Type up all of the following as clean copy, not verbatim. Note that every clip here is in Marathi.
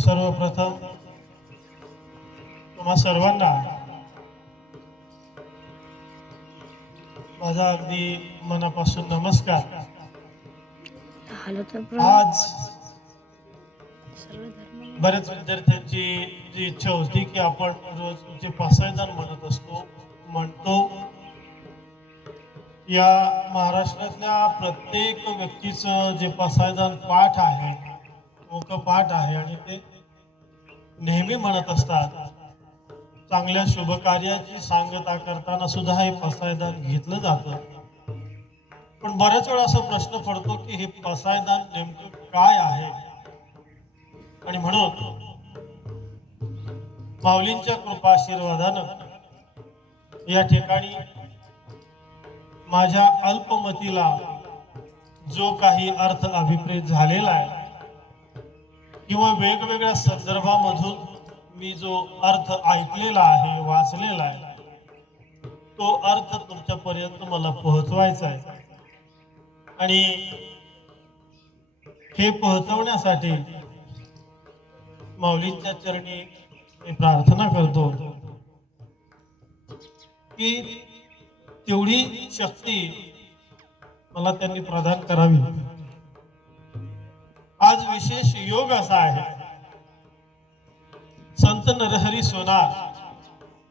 सर्वप्रथम तुम्हा सर्वांना माझा अगदी मनापासून नमस्कार। आज बऱ्याच विद्यार्थ्यांची जी इच्छा होती की आपण रोज जे पासायदान म्हणतो या महाराष्ट्रातल्या प्रत्येक व्यक्तीचं जे पासायदान पाठ आहे, मुखपाठ आहे आणि ते नेहमी म्हणत असतात। चांगल्या शुभ कार्याची सांगता करताना सुद्धा हे पासायदान घेतलं जातं। पण बऱ्याच वेळा असा प्रश्न पडतो की हे पासायदान नेमकं काय आहे, आणि म्हणून माऊलींच्या कृपा आशीर्वादानं या ठिकाणी माझ्या अल्पमतीला जो काही अर्थ अभिप्रेत झालेला आहे किंवा वेगवेगळ्या संदर्भामधून मी जो अर्थ ऐकलेला आहे, वाचलेला आहे, तो अर्थ तुमच्यापर्यंत मला पोहोचवायचा आहे। आणि हे पोहोचवण्यासाठी माऊलींच्या चरणी मी प्रार्थना करतो की तेवढी शक्ती मला त्यांनी प्रदान करावी। आज विशेष योग असा आहे, संत नरहरी सोनार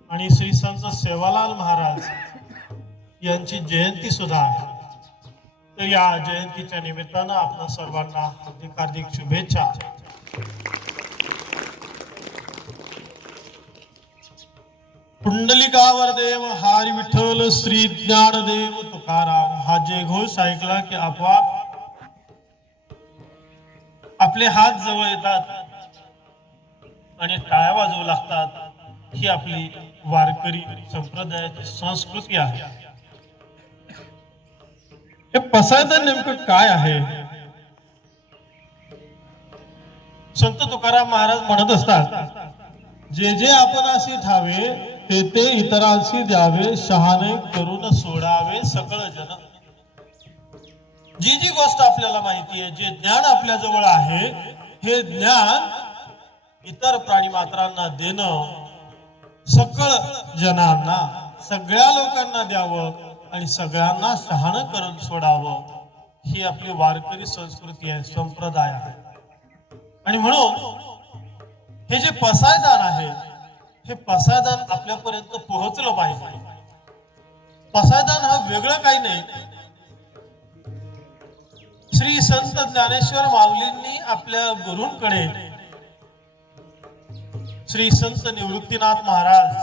आणि श्री संत सेवालाल महाराज यांची जयंती सुद्धा आहे। तर या जयंतीच्या निमित्तानं आपल्या सर्वांना हार्दिक हार्दिक शुभेच्छा। पुंडलिकावर देव हरी विठ्ठल श्री ज्ञानदेव तुकाराम हा जय घोष ऐकला की आपोआप आपले हात जवळ येतात आणि टाळ्या वाजवू लागतात। ही आपली वारकरी संप्रदायाची संस्कृती आहे। हे पासायदान नेमकं काय आहे? संत तुकाराम महाराज म्हणत असतात, जे जे आपणाशी ठावे ते ते इतरांशी द्यावे, शहाणे करून सोडावे सकळ जन। जी जी गोष्ट आपल्याला माहिती आहे, जे ज्ञान आपल्या जवळ आहे, हे ज्ञान इतर प्राणी मात्रांना देणं, सकळ जनांना, सगळ्या लोकांना द्यावं आणि सगळ्यांना शहाणं करून सोडावं, ही आपली वारकरी संस्कृती आहे, संप्रदाय आहे। आणि म्हणून हे जे पासायदान आहे, हे पासायदान आपल्यापर्यंत पोहोचलं पाहिजे। पासायदान हा वेगळं काही नाही, श्री संत ज्ञानेश्वर माऊलींनी आपल्या गुरूंकडे श्री संत निवृत्तीनाथ महाराज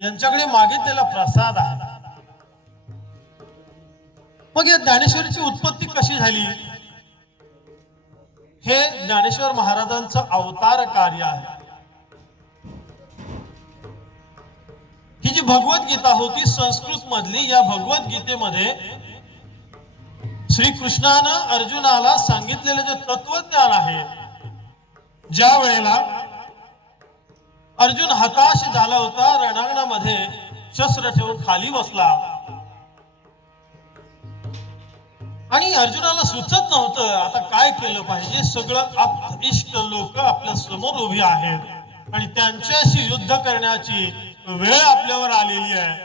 यांच्याकडे मागितलेला प्रसाद आहे। मग या ज्ञानेश्वरीची उत्पत्ती कशी झाली? हे ज्ञानेश्वर महाराजांचं अवतार कार्य आहे। ही जी भगवद्गीता होती संस्कृत मधली, या भगवद्गीतेमध्ये श्रीकृष्णानं अर्जुनाला सांगितलेले जे तत्वज्ञान आहे, ज्या वेळेला अर्जुन हताश झाला होता, रणांगणामध्ये शस्त्र ठेवून खाली बसला आणि अर्जुनाला सुचत नव्हतं आता काय केलं पाहिजे। सगळं इष्ट लोक आपल्या समोर उभी आहेत आणि त्यांच्याशी युद्ध करण्याची वेळ आपल्यावर आलेली आहे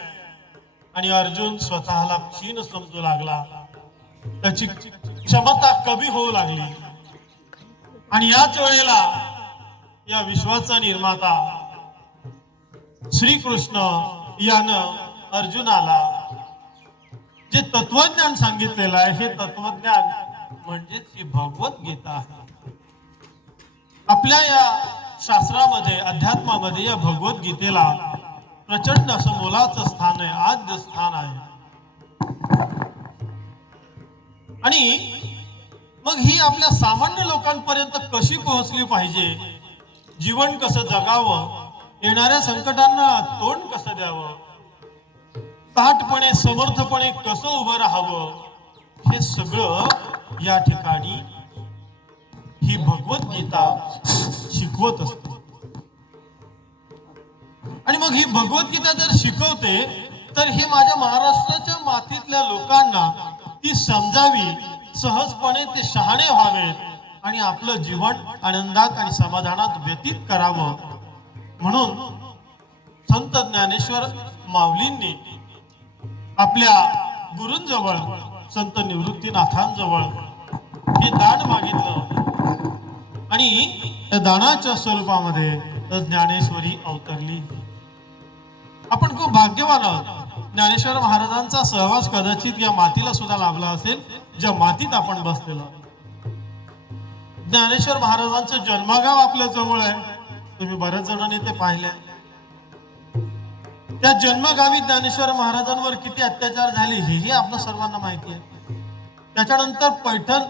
आणि अर्जुन स्वतःला क्षीण समजू लागला, त्याची क्षमता कमी होऊ लागली। आणि याच वेळेला या विश्वाचा निर्माता श्रीकृष्ण यानं अर्जुनाला जे तत्वज्ञान सांगितलेलं आहे, हे तत्वज्ञान म्हणजेच ही भगवद्गीता आहे। आपल्या या शास्त्रामध्ये, अध्यात्मामध्ये या भगवद्गीतेला प्रचंड असं मोलाचं स्थान आहे, आद्य स्थान आहे। आणि मग ही आपल्या सामान्य लोकांपर्यंत कशी पोहोचली पाहिजे, जीवन कसं जगावं, येणाऱ्या संकटांना तोंड कसं द्यावं, ताठपणे समर्थपणे कसं उभं राहावं, हे सगळं या ठिकाणी ही भगवद्गीता शिकवत असते। आणि मग ही भगवद्गीता जर शिकवते तर ही माझ्या महाराष्ट्राच्या मातीतल्या लोकांना ती समजावी, सहजपणे ते शहाणे व्हावेत आणि आपलं जीवन आनंदात आणि समाधानात व्यतीत करावं म्हणून संत ज्ञानेश्वर माऊलींनी आपल्या गुरूंजवळ संत निवृत्तीनाथांजवळ हे दान मागितलं आणि त्या दानाच्या स्वरूपामध्ये ज्ञानेश्वरी अवतरली. आपण खूप भाग्यवान आहोत. ज्ञानेश्वर महाराजांचा सहवास कदाचित या मातीला सुद्धा लाभला असेल ज्या मातीत आपण बसलेलो. ज्ञानेश्वर महाराजांचं जन्मगाव आपल्या जवळ आहे. तुम्ही बऱ्याच जणांनी ते पाहिले. त्या जन्मगावी ज्ञानेश्वर महाराजांवर किती अत्याचार झाले हेही आपल्या सर्वांना माहिती आहे. त्याच्यानंतर पैठण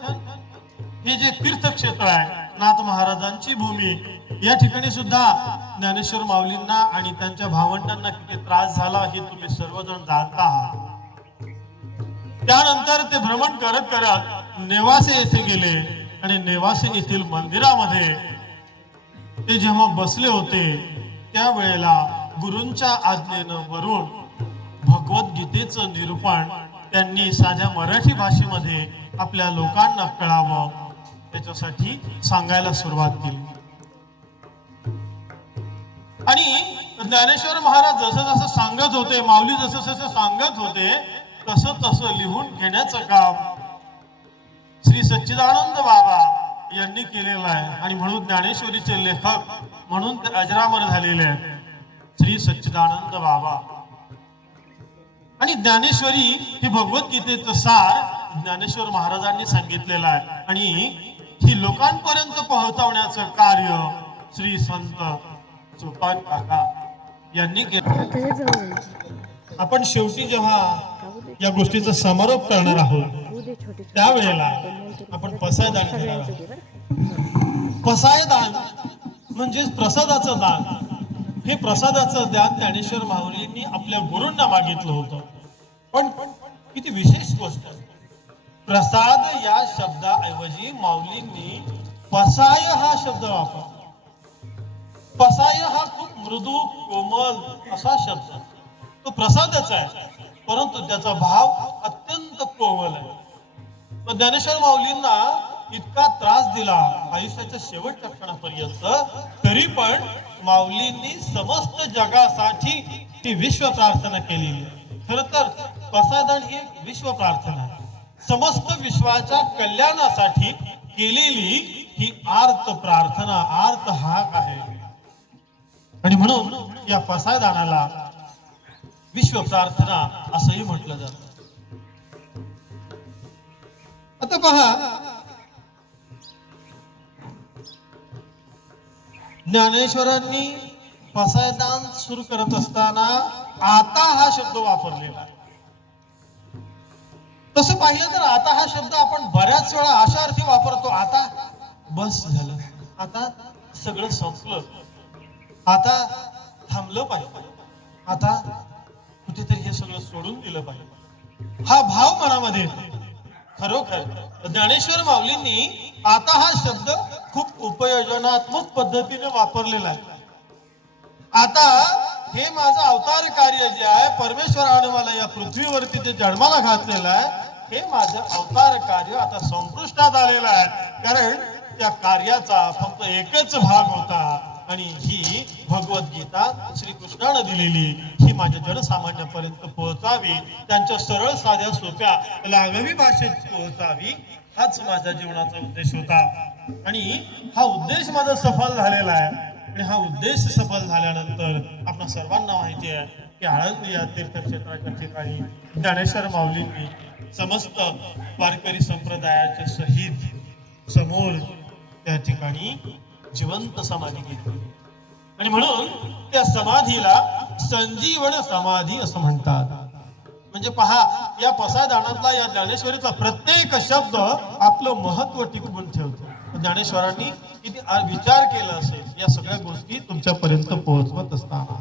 हे जे तीर्थक्षेत्र आहे, नाथ महाराजांची भूमी, या ठिकाणी सुद्धा ज्ञानेश्वर माऊलींना आणि त्यांच्या भावंडांना किती त्रास झाला हे तुम्ही सर्वजण जाणता आहात. त्यानंतर ते भ्रमण करत करत नेवासे येथे गेले आणि नेवासे येथील मंदिरामध्ये ते जेव्हा बसले होते त्यावेळेला गुरूंच्या आज्ञेनं वरून भगवद्गीतेचं निरूपण त्यांनी साध्या मराठी भाषेमध्ये आपल्या लोकांना कळावं त्याच्यासाठी सांगायला सुरुवात केली. आणि ज्ञानेश्वर महाराज जसं जसं सांगत होते, माऊली जसं जसं सांगत होते तसं तसं लिहून घेण्याचं काम श्री सच्चिदानंद बाबा यांनी केलेलं आहे. आणि म्हणून ज्ञानेश्वरीचे लेखक म्हणून ते अजरामर झालेले आहेत श्री सच्चिदानंद बाबा. आणि ज्ञानेश्वरी ही भगवद्गीतेचं सार ज्ञानेश्वर महाराजांनी सांगितलेलं आहे आणि ही लोकांपर्यंत पोहोचवण्याचं कार्य श्री संत सोपान काका यांनी केलं. आपण शेवटी जेव्हा या गोष्टीचा समारोप करणार आहोत त्यावेळेला आपण पसायदान करणार आहोत. पसायदान म्हणजे प्रसादाचं दान. हे प्रसादाचं दान ज्ञानेश्वर माऊलींनी आपल्या गुरूंना मागितलं होतं. पण किती विशेष गोष्ट, प्रसाद या शब्दाऐवजी माऊलींनी पसाय हा शब्द वापरला. पसाय हा खूप मृदू कोमल असा शब्द, तो प्रसादाचा आहे परंतु त्याचा भाव अत्यंत कोमल आहे. ज्ञानेश्वर माऊलींना इतका त्रास दिला आयुष्याच्या शेवटच्या क्षणापर्यंत, तरी पण माऊलींनी समस्त जगासाठी ती विश्व प्रार्थना केलेली. खर तर पसायदान ही एक विश्व प्रार्थना आहे. समस्त विश्वाच्या कल्याणासाठी केलेली ही आर्त प्रार्थना, आर्त हाक आहे. आणि म्हणून या पसायदानाला विश्व प्रार्थना असंही म्हटलं जातं. आता पहा, ज्ञानेश्वरांनी पसायदान सुरू करत असताना आता हा शब्द वापरलेला आहे. तसं पाहिलं तर आता हा शब्द आपण बऱ्याच वेळा अशा अर्थी वापरतो, आता बस झालं, आता सगळं संपलं, आता थांबलं पाहिजे, आता कुठेतरी हे सगळं सोडून दिलं पाहिजे, हा भाव मनामध्ये येतो. खरोखर ज्ञानेश्वर माऊलींनी आता हा शब्द खूप उपयोजनात्मक पद्धतीने वापरलेला आहे. आता हे माझं अवतार कार्य जे आहे, परमेश्वराने मला या पृथ्वीवरती जे जन्माला घातलेलं आहे, हे माझं अवतार कार्य आता संपुष्टात आलेलं आहे. कारण त्या कार्याचा फक्त एकच भाग होता आणि ही भगवद्गीता श्रीकृष्णाने दिलेली ही माझ्या जनसामान्यापर्यंत पोहोचावी, त्यांच्या सरळ साध्या सोप्या लाघवी भाषेत पोहोचावी, हाच माझ्या जीवनाचा उद्देश होता. आणि हा उद्देश माझा सफल झालेला आहे. आणि हा उद्देश सफल झाल्यानंतर आपल्या सर्वांना माहिती आहे की आळंदी या तीर्थक्षेत्राच्या ठिकाणी ज्ञानेश्वर माऊलींनी समस्त वारकरी संप्रदायाच्या सहित समोर त्या ठिकाणी जिवंत समाधी घेतली. आणि म्हणून त्या समाधीला संजीवन समाधी असं म्हणतात. म्हणजे पहा, या पसायदानातला या ज्ञानेश्वरीचा प्रत्येक शब्द आपलं महत्व टिकवून ठेवतो. ज्ञानेश्वरांनी किती विचार केला असेल या सगळ्या गोष्टी तुमच्यापर्यंत पोहोचवत असताना.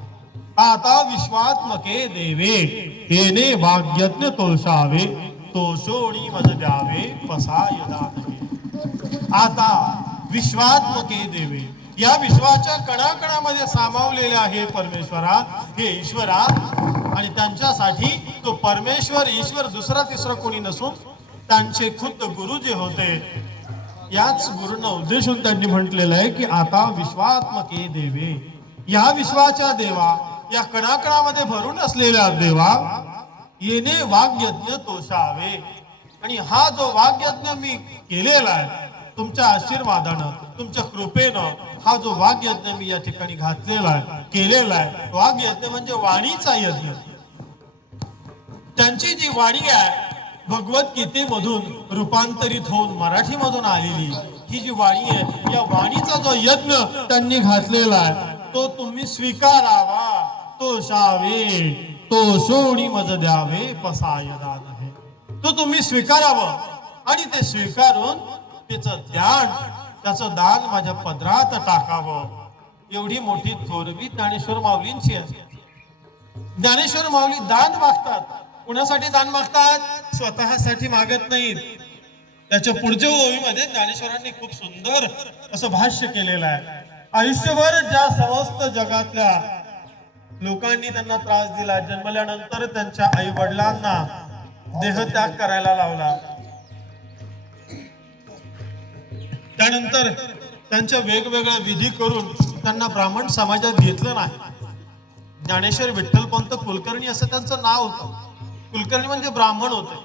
आता विश्वात्मके देवे तेने वाग्यज्ञ तोषावे, तोषोणी मज द्यावे पसायदान. आता विश्वात्मके देवे, या विश्वाच्या कणाकणामध्ये सामावलेले आहे परमेश्वरा, हे ईश्वरा. आणि त्यांच्यासाठी तो परमेश्वर ईश्वर दुसरा तिसरा कोणी नसून त्यांचे खुद्द गुरु जे होते याच गुरूंना उद्देशून त्यांनी म्हटलेलं आहे की आता विश्वात्मके देवे, या विश्वाच्या देवा, या कणाकणामध्ये भरून असलेल्या देवा, येणे वाग्यज्ञ तोषावे. आणि हा जो वाग्यज्ञ मी केलेला आहे तुमच्या आशीर्वादानं, तुमच्या कृपेनं, हा जो वाग्यज्ञ मी या ठिकाणी घातलेला आहे, केलेला आहे, वाग्यज्ञ म्हणजे वाणीचा यज्ञ. त्यांची जी वाणी आहे भगवद्गीतेमधून रूपांतरित होऊन मराठीमधून आलेली ही जी वाणी आहे, या वाणीचा जो यज्ञ त्यांनी घातलेला आहे तो तुम्ही स्वीकारावा. तो शावे तो सोडी मज द्यावे पसायदान आहे. तो तुम्ही स्वीकारावं आणि ते स्वीकारून त्याचं ध्यान, त्याचं दान माझ्या पदरात टाकावं. एवढी मोठी थोरवी ज्ञानेश्वर माऊलींची आहे. ज्ञानेश्वर माऊली दान मागतात. कुणासाठी दान मागतात? स्वतःसाठी मागत नाहीत. त्याच्या पुढच्या ओळीमध्ये ज्ञानेश्वरांनी खूप सुंदर असं भाष्य केलेलं आहे. आयुष्यभर ज्या समस्त जगातल्या लोकांनी त्यांना त्रास दिला, जन्मल्यानंतर त्यांच्या आई वडिलांना देहत्याग करायला लावला, त्यानंतर त्यांच्या वेगवेगळ्या विधी करून त्यांना ब्राह्मण समाजात घेतलं नाही. ज्ञानेश्वर विठ्ठलपंत कुलकर्णी असं त्यांचं नाव होतं. कुलकर्णी म्हणजे ब्राह्मण होते,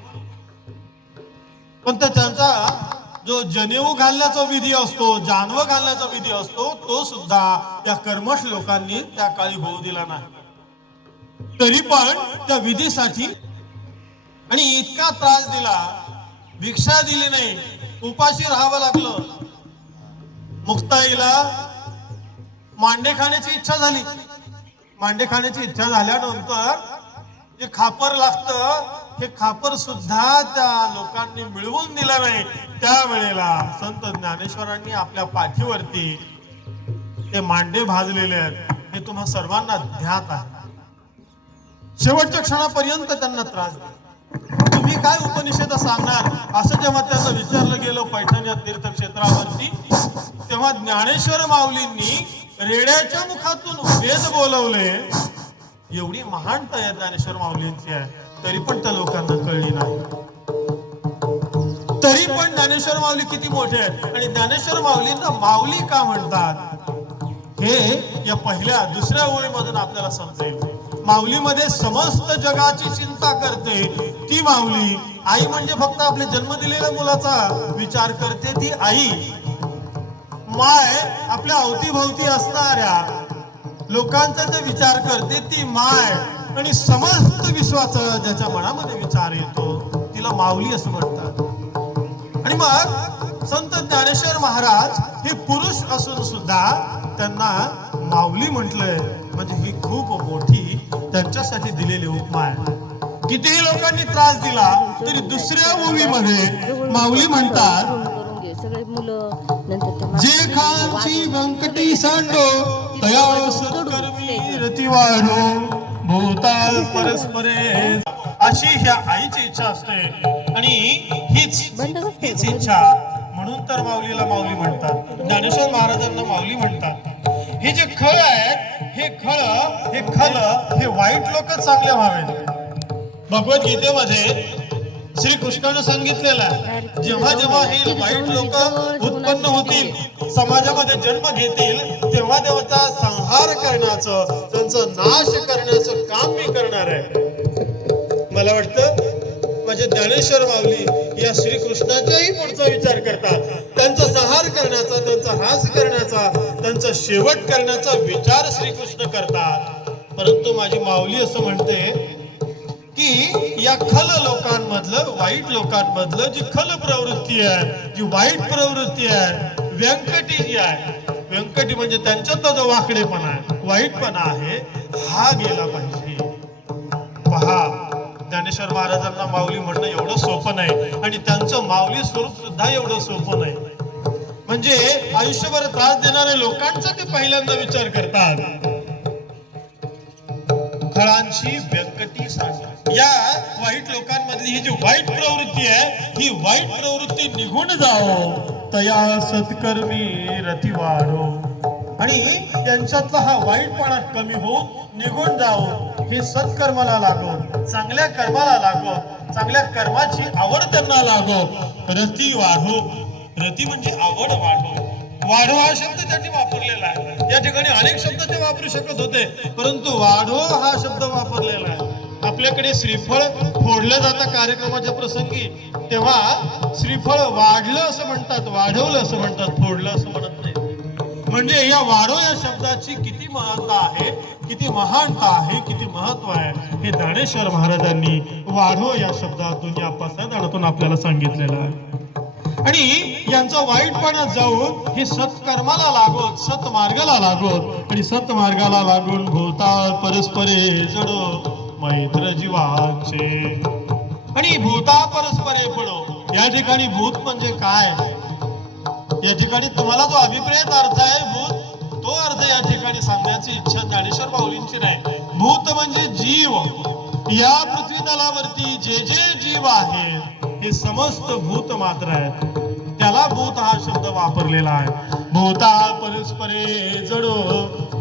पण त्यांचा जो जनेऊ घालण्याचा विधी असतो, जानवं घालण्याचा विधी असतो, तो सुद्धा त्या कर्मठ लोकांनी त्या काळी होऊ दिला नाही. तरी पण त्या विधीसाठी आणि इतका त्रास दिला, भिक्षा दिली नाही, उपाशी राहावं लागलं. मुक्ताईला मांडे खाण्याची इच्छा झाली. मांडे खाण्याची इच्छा झाल्यानंतर जे खापर लागतं, हे खापर सुद्धा त्या लोकांनी मिळवून दिलं नाही. त्यावेळेला संत ज्ञानेश्वरांनी आपल्या पाठीवरती ते मांडे भाजलेले आहेत, हे तुम्हा सर्वांना ध्यात आहे. शेवटच्या क्षणापर्यंत त्यांना त्रास दिला. तुम्ही काय उपनिषद सांगणार असं जेव्हा त्यांना विचारलं गेलं पैठण या तीर्थक्षेत्रावरती, तेव्हा ज्ञानेश्वर माऊलींनी रेड्याच्या मुखातून वेद बोलवले. एवढी महानता या ज्ञानेश्वर माऊलींची आहे, तरी पण त्या लोकांना कळली नाही. तरी पण ज्ञानेश्वर माऊली किती मोठे आहेत. आणि ज्ञानेश्वर माऊलींना माऊली का म्हणतात हे या पहिल्या दुसऱ्या ओळीमधून आपल्याला समजेल. माऊलीमध्ये समस्त जगाची चिंता करते ती माऊली. आई म्हणजे फक्त आपले जन्म दिलेल्या मुलाचा विचार करते ती आई. माय आपल्या अवतीभोवती असणाऱ्या लोकांचा जे विचार करते ती माय. आणि समस्त विश्वाचा ज्याच्या मनामध्ये विचार येतो तिला माऊली असं म्हणतात. आणि मग संत ज्ञानेश्वर महाराज हे पुरुष असून सुद्धा त्यांना माऊली म्हटलंय, म्हणजे ही खूप मोठी त्यांच्यासाठी दिलेली उपमा आहे. कितीही लोकांनी त्रास दिला तरी दुसऱ्या ओळीमध्ये माऊली म्हणतात, जे खांची व्यंकटी सांडो तया सत्कर्मी रती वाढो भूताल परस्परे. अशी ह्या आईची इच्छा असते आणि हीच इच्छा म्हणून तर माऊलीला माऊली म्हणतात, ज्ञानेश्वर महाराजांना माऊली म्हणतात. हे जे खळ आहेत, हे खल हे वाईट लोक चांगले व्हावेत. भगवद्गीतेमध्ये श्री कृष्णाने सांगितलेलं आहे, जेव्हा जेव्हा हे वाईट लोक उत्पन्न होतील, समाजामध्ये जन्म घेतील, तेव्हा त्यांचा संहार करण्याचं, त्यांचा नाश करण्याचं काम मी करणार आहे. मला वाटतं माझे ज्ञानेश्वर माऊली या श्रीकृष्णाच्याही पुढचा विचार करतात. त्यांचा संहार करण्याचा, त्यांचा ह्रास करण्याचा, त्यांचा शेवट करण्याचा विचार श्रीकृष्ण करतात. परंतु माझी माऊली असं म्हणते की या खल लोकांमधलं, वाईट लोकांमधलं जी खल प्रवृत्ती आहे, जी वाईट प्रवृत्ती आहे, व्यंकटी जी आहे, व्यंकटी म्हणजे त्यांच्यातला जो वाकडेपणा आहे, वाईटपणा आहे, हा गेला पाहिजे. पहा, ज्ञानेश्वर महाराजांना माऊली म्हणणं एवढं सोपं नाही आणि त्यांचं माऊली स्वरूप सुद्धा एवढं सोपं नाही. म्हणजे आयुष्यभर त्रास देणाऱ्या लोकांचा ते पहिल्यांदा विचार करतात. खळांची व्यंकटी सांगा. या वाईट लोकांमधली ही जी वाईट प्रवृत्ती आहे, ही वाईट प्रवृत्ती निघून जाओ तया सत्कर्मी रती वाढो. आणि त्यांच्यातला हा वाईटपणा कमी होऊन निघून जाओ, हे सत्कर्माला लागो, चांगल्या कर्माला लागो, चांगल्या कर्माची आवड त्यांना लागो, रती वाढो. रती म्हणजे आवड, वाढो. वाढो हा शब्द त्यांनी वापरलेला आहे. या ठिकाणी अनेक शब्द ते वापरू शकत होते, परंतु वाढो हा शब्द वापरलेला आहे. आपल्याकडे श्रीफळ फोडलं जातं कार्यक्रमाच्या प्रसंगी, तेव्हा श्रीफळ वाढलं असं म्हणतात, वाढवलं असं म्हणतात, फोडलं असं म्हणत नाही. म्हणजे या वाढो या शब्दाची किती महत्ता आहे, किती महानता आहे, किती महत्व आहे, हे ज्ञानेश्वर महाराजांनी वाढो या शब्दातून, या पसायदानातून आपल्याला सांगितलेलं आहे. आणि यांचा वाईटपणात जाऊन हे सत्कर्माला लागोत, सत्मार्गाला लागोत, आणि सत्मार्गाला लागून भूताळ परस्परे जडो मैत्र जीवाचे. आणि भूता परस्परे पडो, या ठिकाणी भूत म्हणजे काय, या ठिकाणी तुम्हाला जो अभिप्रेत अर्थ आहे भूत, तो अर्थ या ठिकाणी सांगण्याची इच्छा ज्ञानेश्वर माऊलींची नाही. भूत म्हणजे जीव. या पृथ्वी तलावरती जे जे जीव आहेत हे समस्त भूत मात्र आहेत, त्याला भूत हा शब्द वापरलेला आहे. भूता परस्परे जडो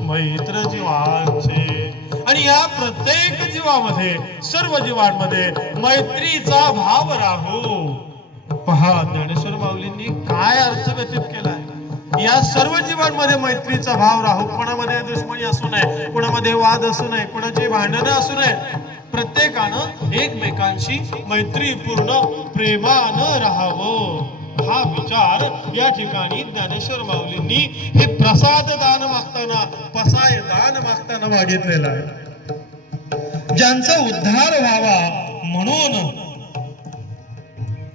मैत्र जीवांचे. आणि या प्रत्येक जीवामध्ये, सर्व जीवांमध्ये मैत्रीचा भाव राहो. पहा ज्ञानेश्वर माऊलींनी काय अर्थ व्यतीत केलाय. या सर्व जीवांमध्ये मैत्रीचा भाव राहो. कोणामध्ये दुश्मनी असू नये, कोणामध्ये वाद असू नये, कोणाची भांडणं असू नये. प्रत्येकानं एकमेकांशी मैत्रीपूर्ण प्रेमानं राहावं, हा विचार या ठिकाणी ज्ञानेश्वर माऊलींनी हे प्रसाद दान मागताना, पसाय दान मागताना मागितलेला आहे. ज्यांचा उद्धार व्हावा म्हणून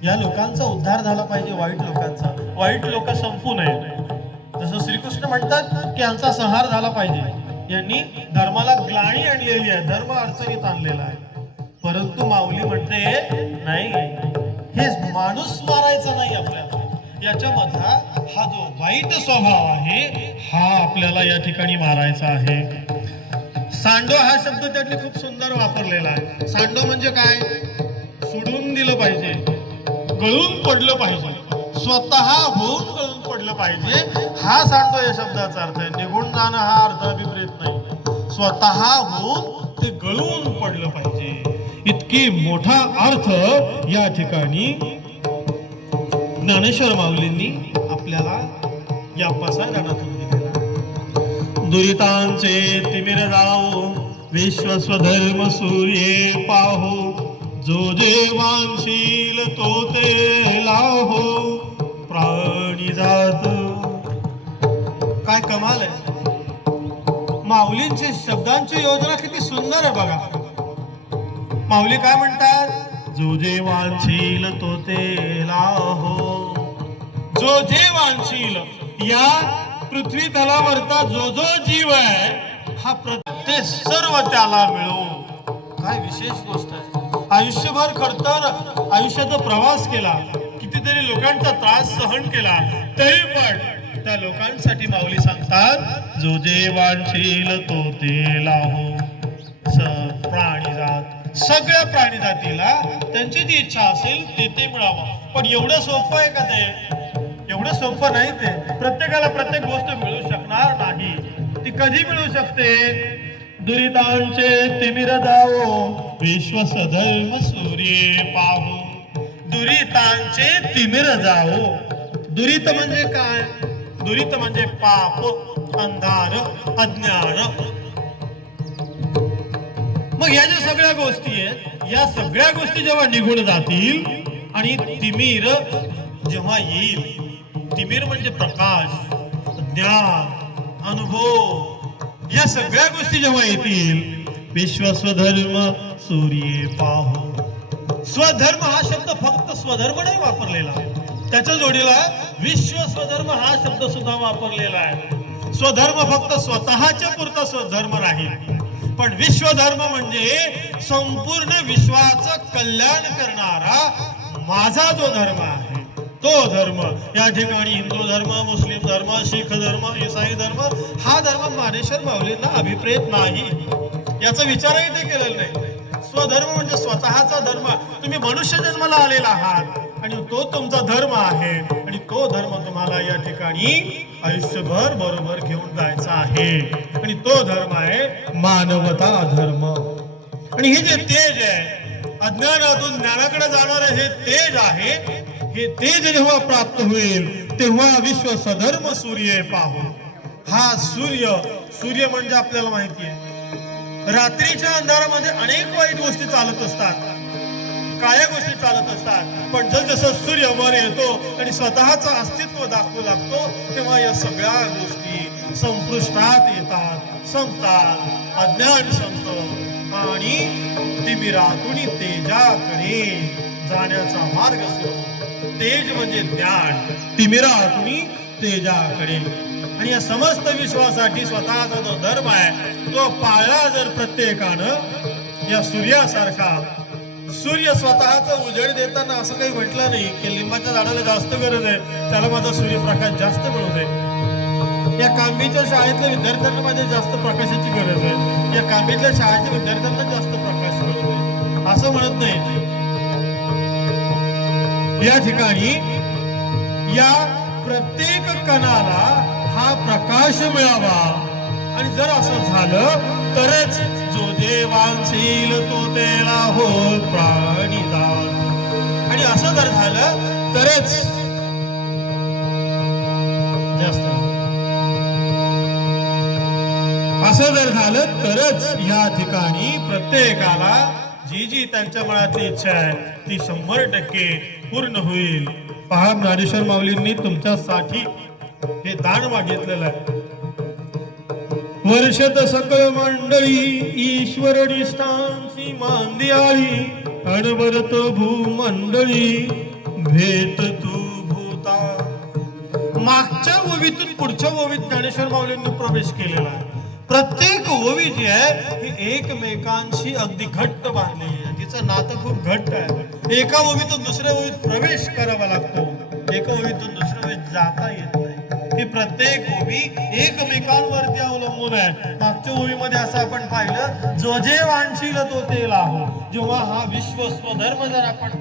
या लोकांचा उद्धार झाला पाहिजे, वाईट लोकांचा. वाईट लोक संपू नये. जसं श्रीकृष्ण म्हणतात की यांचा संहार झाला पाहिजे. यांनी धर्माला ग्लानी आणलेली आहे, धर्म अडचणीत आणलेला आहे. परंतु माऊली म्हणते नाही, हे माणूस मारायचा नाही आपल्याला. याच्यामधला हा जो वाईट स्वभाव आहे हा आपल्याला या ठिकाणी मारायचा आहे. सांडो हा शब्द त्यांनी खूप सुंदर वापरलेला आहे. सांडो म्हणजे काय, सोडून दिलं पाहिजे, गळून पडलं पाहिजे, स्वतः होऊन गळून पडलं पाहिजे, हा सांडो या शब्दाचा अर्थ आहे. निघून जाणं हा अर्थ अभिप्रेत नाही, स्वतः होऊन ते गळून पडलं पाहिजे. इतकी मोठा अर्थ या ठिकाणी ज्ञानेश्वर माऊलींनी आपल्याला या पसायदानातून दिलेला. दुरितांचे तिमिर जाओ विश्वस्वधर्म सूर्ये पाहो, जो देवांशील तो ते लाहो प्राणी जात. काय कमाल आहे. माऊलींची शब्दांची योजना किती सुंदर आहे बघा. माऊली काय म्हणतात, जो जे वांछील तो ते लाहो. जो जे वांछील, या पृथ्वी तलावरचा जो जो जीव आहे हा प्रत्येक सर्व त्याला मिळो. काय विशेष गोष्ट आहे. आयुष्यभर खरतर आयुष्याचा प्रवास केला, कितीतरी लोकांचा त्रास सहन केला, तरी पण त्या लोकांसाठी माऊली सांगतात जो जे वांछील तो ते लाहो. प्राणी जात, सगळ्या प्राणी जातीला त्यांची जी इच्छा असेल ते ते मिळावं. पण एवढं सोपं आहे का ते? एवढं सोपं नाही ते. प्रत्येकाला प्रत्येक गोष्ट मिळू शकणार नाही. ती कधी मिळू शकते? दुरितांचे तिमिर जाओ विश्वसधर्म सूर्ये पाहू. दुरितांचे तिमिर जाओ. दुरित म्हणजे काय? दुरित म्हणजे पाप, अंधार, अज्ञान. मग या ज्या सगळ्या गोष्टी आहेत, या सगळ्या गोष्टी जेव्हा निघून जातील आणि तिमिर जेव्हा येईल, तिमिर म्हणजे प्रकाश, ज्ञान, अनुभव, या सगळ्या गोष्टी जेव्हा येतील, विश्वस्वधर्म सूर्ये पाहू. स्वधर्म हा शब्द फक्त स्वधर्म नाही वापरलेला, त्याच्या जोडीला विश्वस्वधर्म हा शब्द सुद्धा वापरलेला आहे. स्वधर्म फक्त स्वतःच्या पुरता स्वधर्म नाही, पण विश्वधर्म म्हणजे संपूर्ण विश्वाचं कल्याण करणारा माझा जो धर्म आहे तो धर्म. या ठिकाणी हिंदू धर्म, मुस्लिम धर्म, शीख धर्म, ईसाई धर्म, हा धर्म ज्ञानेश्वर माऊलींना अभिप्रेत नाही, याचा विचारही ते केलेला नाही. स्वधर्म म्हणजे स्वतःचा धर्म. तुम्ही मनुष्य जन्माला आलेला आहात आणि तो तुमचा धर्म आहे, आणि तो धर्म तुम्हाला या ठिकाणी आयुष्यभर बरोबर घेऊन जायचा आहे, आणि तो धर्म आहे मानवता धर्म. आणि हे जे तेज आहे, अज्ञानातून ज्ञानाकडे जाणारे हे तेज आहे, हे तेज जेव्हा प्राप्त होईल तेव्हा विश्व सधर्म सूर्य पाहू. हा सूर्य म्हणजे आपल्याला माहिती आहे रात्रीच्या अंधारामध्ये अनेक वाईट गोष्टी चालत असतात, काळ्या गोष्टी चालत असतात. पण जसं सूर्य वर येतो आणि स्वतःचं अस्तित्व दाखवू लागतो तेव्हा या सगळ्या गोष्टी संपुष्टात येतात, संपतात, अज्ञान संपत आणि तिमिरातून तेजाकडे जाण्याचा मार्ग सुरू. तेज म्हणजे ज्ञान, तिमिरातून तेजाकडे. आणि या समस्त विश्वासाठी स्वतःचा जो धर्म आहे तो पाळला जर प्रत्येकानं या सूर्यासारखा. सूर्य स्वतःचा उजेड देताना असं काही म्हटलं नाही की लिंबाच्या झाडाला जास्त गरज आहे त्याला माझा सूर्यप्रकाश जास्त मिळू दे, या कांबीच्या शाळेतल्या विद्यार्थ्यांना माझ्या जास्त प्रकाशाची गरज आहे, या कांबीतल्या शाळेच्या विद्यार्थ्यांना जास्त प्रकाश मिळू दे असं म्हणत नाही. या ठिकाणी या प्रत्येक कणाला हा प्रकाश मिळावा. आणि जर असं झालं तरच जो देवांशील तो त्याला होत प्राणीदान. आणि असं जर झालं तरच जास्त असं जर झालं तरच या ठिकाणी प्रत्येकाला जी जी त्यांच्या मनातली इच्छा आहे ती 100% पूर्ण होईल. पहा ज्ञानेश्वर माऊलींनी तुमच्यासाठी हे दान मागितलेलं आहे. वर्षत सकळ मंडळी ईश्वर निष्ठांची मांदियाळी अनवरत भूमंडळी भेट तू भूता. मागच्या ओवीतून पुढच्या ओवीत ज्ञानेश्वर माऊलींनी प्रवेश केलेला आहे. प्रत्येक ओवी जी आहे ही एकमेकांशी अगदी घट्ट बांधलेली आहे, तिचं नातं खूप घट्ट आहे. एका ओवीतून दुसऱ्या ओवीत प्रवेश करावा लागतो, एका ओवीतून दुसऱ्या ओवीत जाता येत नाही. ही प्रत्येक ओवी एकमेकांवरती अवलंबून आहे. मागच्या ओवीमध्ये असं आपण पाहिलं जो जे वांछील तो ते लाहो. जेव्हा हा विश्व स्वधर्म जर आपण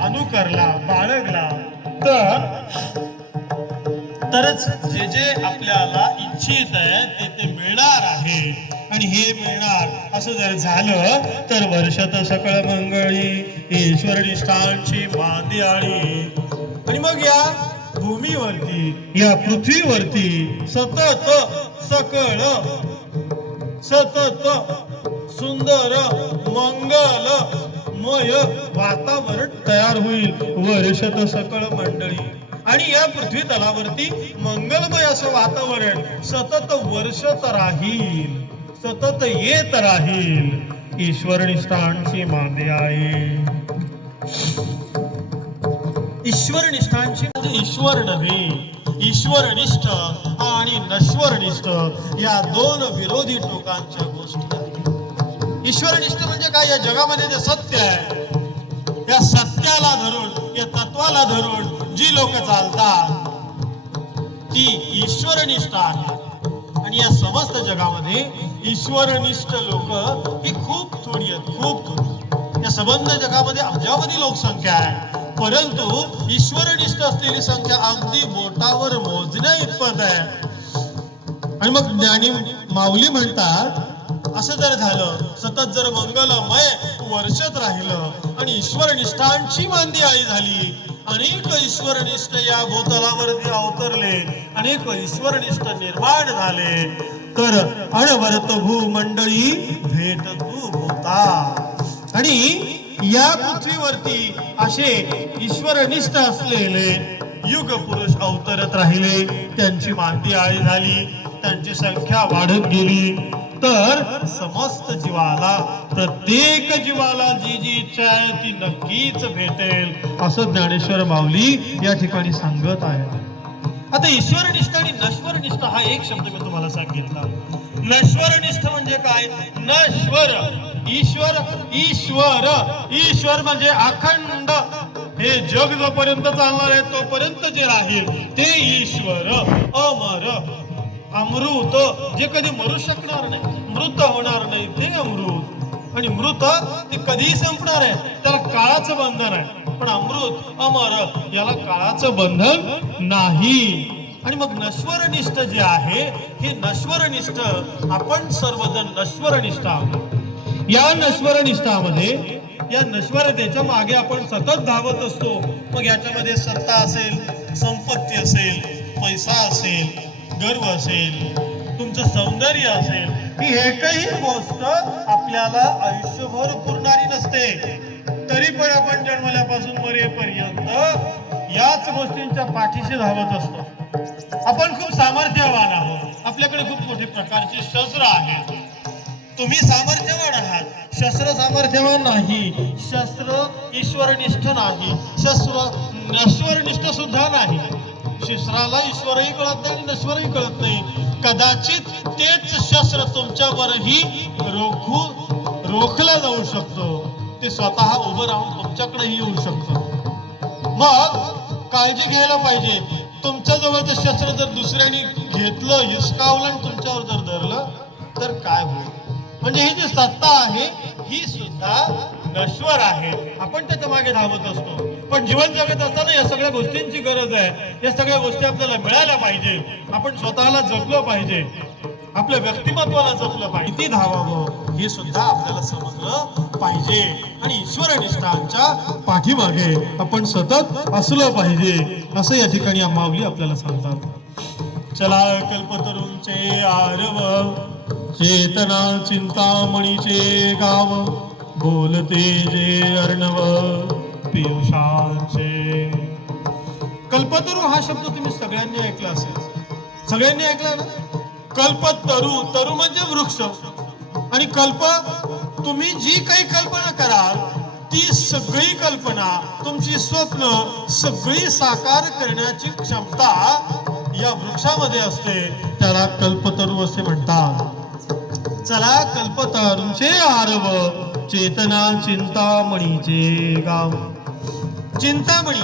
अनुकरला, बाळगला तरच जे जे आपल्याला इच्छित आहे ते मिळणार आहे. आणि हे मिळणार असं जर झालं तर वर्षत सकळ मंगळी ईश्वर निष्ठांची मांदियाळी. आणि मग या भूमीवरती, या पृथ्वीवरती सतत सकळ सतत सुंदर मंगलमय वातावरण तयार होईल. वर्षत सकळ मंडळी. आणि या पृथ्वी तलावरती मंगलमय असं वातावरण सतत वर्षत राहील, सतत येत राहील. ईश्वर निष्ठांची मांदियाळी. ईश्वर निष्ठांची म्हणजे ईश्वर नव्हे, ईश्वरनिष्ठ आणि नश्वरनिष्ठ या दोन विरोधी टोकांच्या गोष्टी आहेत. ईश्वरनिष्ठ म्हणजे काय? या जगामध्ये जे सत्य आहे या सत्याला धरून, या तत्वाला धरून जी लोक चालतात ती ईश्वरनिष्ठ आहेत. आणि या समस्त जगामध्ये ईश्वरनिष्ठ लोक ही खूप थोडी आहेत, खूप थोडी. या संबंध जगामध्ये अब्जावधी लोकसंख्या आहे, परंतु ईश्वरनिष्ठ असलेली संख्या अगदी बोटावर मोजण्या इतपत आहे. आणि मग ज्ञानी माऊली म्हणतात असं जर झालं, सतत जर मंगलमय वर्षत राहिलं आणि ईश्वरनिष्ठांची मांदियाळी झाली, अनेक ईश्वरनिष्ठ या भूतलावरती अवतरले, अनेक ईश्वरनिष्ठ निर्माण झाले, तर अनवरत भूमंडळी भेट तू भूता. आणि या पृथ्वीवरती असे ईश्वरनिष्ठ असलेले युग पुरुष अवतरत राहिले, त्यांची मांदियाळी झाली, त्यांची संख्या वाढत गेली, तर समस्त जीवाला, प्रत्येक जीवाला जी जी इच्छा आहे ती नक्कीच भेटेल असं ज्ञानेश्वर माऊली या ठिकाणी सांगत आहे. आता ईश्वरनिष्ठ आणि नश्वरनिष्ठ हा एक शब्द मी तुम्हाला सांगितला. नश्वरनिष्ठ म्हणजे काय? नश्वर ईश्वर, ईश्वर ईश्वर म्हणजे अखंड, हे जग जोपर्यंत चालणार आहे तोपर्यंत जे राहील ते ईश्वर. अमर, अमृत, जे कधी मरू शकणार नाही, मृत होणार नाही ते अमृत. आणि मृत ते कधीही संपणार आहे, त्याला काळाचं बंधन आहे. पण अमृत, अमर याला काळाचं बंधन नाही. आणि मग नश्वरनिष्ठ जे आहे हे नश्वरनिष्ठ, आपण सर्वजण नश्वरनिष्ठ आहोत. या नश्वरनिष्ठामध्ये या नश्वरतेच्या मागे आपण सतत धावत असतो. मग याच्यामध्ये सत्ता असेल, संपत्ती असेल, पैसा असेल, गर्व असेल, तुमचं सौंदर्य असेल, ही एकही गोष्ट आपल्याला आयुष्यभर पुरणारी नसते. तरी पण आपण जन्मल्यापासून मरेपर्यंत याच गोष्टींच्या पाठीशी धावत असतो. आपण खूप सामर्थ्यवान आहोत, आपल्याकडे खूप मोठे प्रकारचे शस्त्र आहेत. तुम्ही सामर्थ्यवान आहात, शस्त्र सामर्थ्यवान नाही, शस्त्र ईश्वरनिष्ठ नाही, शस्त्र नश्वरनिष्ठ सुद्धा नाही. शस्त्राला ईश्वरही कळत नाही आणि नश्वरही कळत नाही. कदाचित तेच शस्त्र तुमच्यावरही रोखलं जाऊ शकतो. ते स्वतः उभं राहून तुमच्याकडेही येऊ शकतं. मग काळजी घ्यायला पाहिजे. तुमच्या जवळचं शस्त्र जर दुसऱ्याने घेतलं, हिसकावलं आणि तुमच्यावर जर धरलं तर काय होईल? म्हणजे ही जी सत्ता आहे ही सुद्धा नश्वर आहे. आपण त्याच्या मागे धावत असतो. पण जीवन जगत असताना या सगळ्या गोष्टींची गरज आहे. या सगळ्या गोष्टी आपल्याला मिळायला पाहिजे. आपण स्वतःला जपलं पाहिजे, आपल्या व्यक्तिमत्वाला जपलं पाहिजे. किती धावावं हे सुद्धा आपल्याला समजलं पाहिजे. आणि ईश्वरनिष्ठांच्या पाठीमागे आपण सतत असलं पाहिजे, असं या ठिकाणी माऊली आपल्याला सांगतात. चला कल्पतरूंचे आरव, चेतना चिंतामणीचे गाव, बोलते जे अर्णव पियुषांचे. कल्पतरू हा शब्द तुम्ही सगळ्यांनी ऐकला असेल. सगळ्यांनी ऐकला ना? कल्पतरू, तरू म्हणजे वृक्ष. आणि कल्प, तुम्ही जी काही कल्पना कराल ती सगळी कल्पना, तुमची स्वप्न सगळी साकार करण्याची क्षमता या वृक्षामध्ये असते. त्याला कल्पतरू असे म्हणतात. चला कल्पतरूंचे आरव, चेतना चिंतामणीचे गाव. चिंतामणी,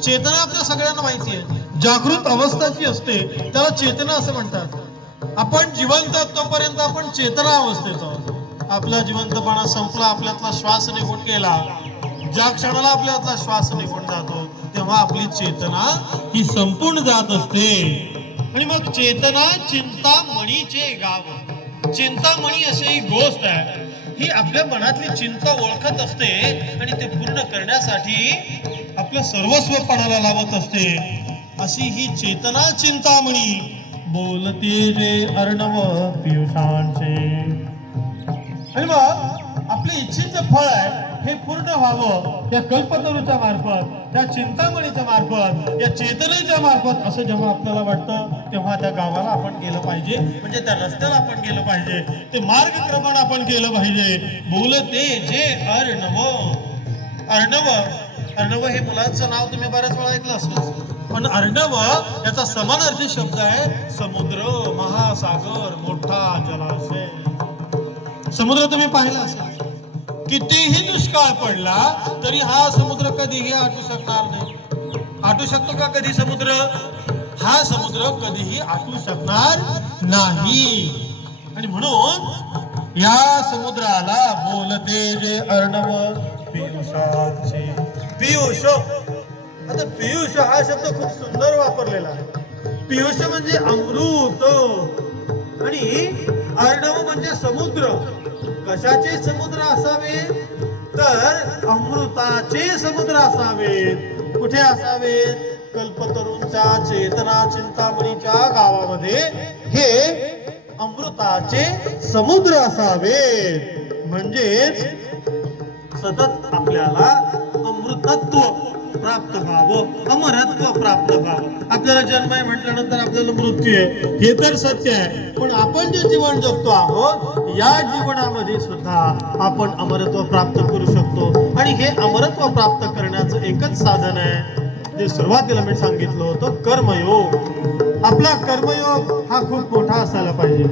चेतना आपल्या सगळ्यांना माहिती आहे, जागृत अवस्था जी असते त्याला चेतना असं म्हणतात. आपण जिवंत तोपर्यंत आपण चेतना अवस्थेत आहोत. आपला जिवंतपणा संपला, आपल्यातला श्वास निघून गेला, ज्या क्षणाला आपल्यातला श्वास निघून जातो तेव्हा आपली चेतना ही संपूर्ण जात असते. आणि मग चेतना चिंतामणीचे गाव. चिंतामणी अशी ही गोष्ट आहे, ही आपल्या मनातली चिंता ओळखत असते आणि ते पूर्ण करण्यासाठी आपलं सर्वस्व पणाला लावत असते. अशी ही चेतना चिंतामणी, बोलते जे अर्णव पियुषांचे. आणि मग आपली इच्छेचं फळ आहे हे पूर्ण व्हावं त्या कल्पतरूच्या मार्फत, त्या चिंतामणीच्या मार्फत, या चेतनेच्या मार्फत असं जेव्हा आपल्याला वाटतं तेव्हा त्या गावाला आपण गेलं पाहिजे. म्हणजे त्या रस्त्याला आपण गेलं पाहिजे, ते मार्गक्रमण आपण केलं पाहिजे. बोलते जे अर्णव. अर्णव, अर्णव हे मुलांचं नाव तुम्ही बऱ्याच वेळा ऐकलं असेल. पण अर्णव याचा समानार्थी शब्द आहे समुद्र, महासागर, मोठा जलाशय. समुद्र तुम्ही पाहिला असेल. कितीही दुष्काळ पडला तरी हा समुद्र कधीही आटू शकणार नाही. आटू शकतो का कधी समुद्र? हा समुद्र कधीही आटू शकणार नाही. आणि म्हणून या समुद्राला बोलते जे अर्णव पियुषांचे. पियुष, आता पियुष हा शब्द खूप सुंदर वापरलेला आहे. पियुष म्हणजे अमृत आणि अर्णव म्हणजे समुद्र. कशाचे समुद्र असावेत? तर अमृताचे समुद्र असावेत. कुठे असावेत? कल्पतरूंच्या चेतना चिंतामणीच्या गावामध्ये हे अमृताचे समुद्र असावेत. म्हणजेच सतत आपल्याला अमृतत्व प्राप्त व्हावं, अमरत्व प्राप्त व्हावं. आपल्याला जन्म आहे म्हटल्यानंतर आपल्याला मृत्यू आहे हे तर सत्य आहे. पण आपण जे जीवन जगतो आहोत या जीवनामध्ये सुद्धा आपण अमरत्व प्राप्त करू शकतो. आणि हे अमरत्व प्राप्त करण्याचं एकच साधन आहे, जे सुरुवातीला मी सांगितलं होतं, कर्मयोग. आपला कर्मयोग हा खूप मोठा असायला पाहिजे.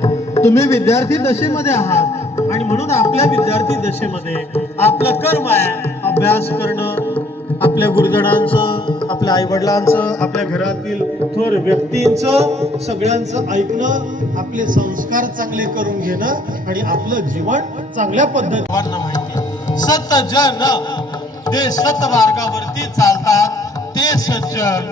तुम्ही विद्यार्थी दशेमध्ये आहात आणि म्हणून आपल्या विद्यार्थी दशेमध्ये आपलं कर्म आहे अभ्यास करणं, आपल्या गुरुजनांचं, आपल्या आईवडिलांचं, आपल्या घरातील थोर व्यक्तींचं सगळ्यांचं ऐकणं, आपले संस्कार चांगले करून घेणं आणि आपलं जीवन चांगल्या पद्धतीने माहिती. सत्जन जे सतमार्गावरती चालतात ते सज्जन,